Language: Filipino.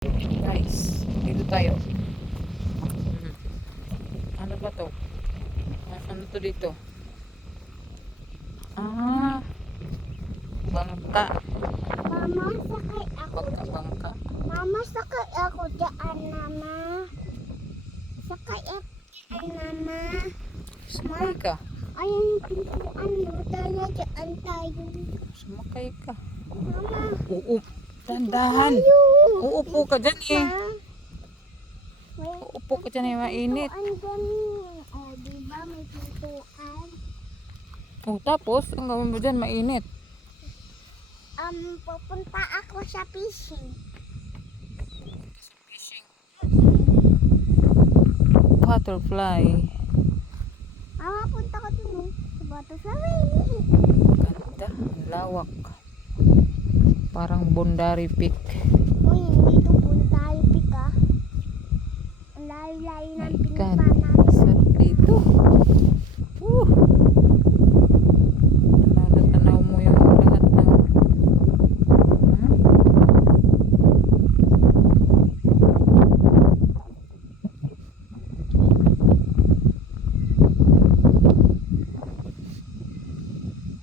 Guys, dito tayo. Ano ba to? Ano to dito? Ah, bangka. Mama, sakay ako. Bangka. Mama, sakay ako dyan, Mama. Sakay ako dyan, Mama. Sumakay ka. Ayun yung pintuan mo. Tala dyan tayo. Sumakay ka. Mama. Oo. Dandahan. Uupo ka dyan eh. Uupo ka dyan eh. Mainit. Pintuan dyan. Oh, diba may pintuan? Oh, tapos, ang gawin mo dyan, mainit. Pupunta ako sa fishing. Fishing. Butterfly. Mama, punta ka dun sa butterfly. Ganda. Lawak. Parang Bondari Peak.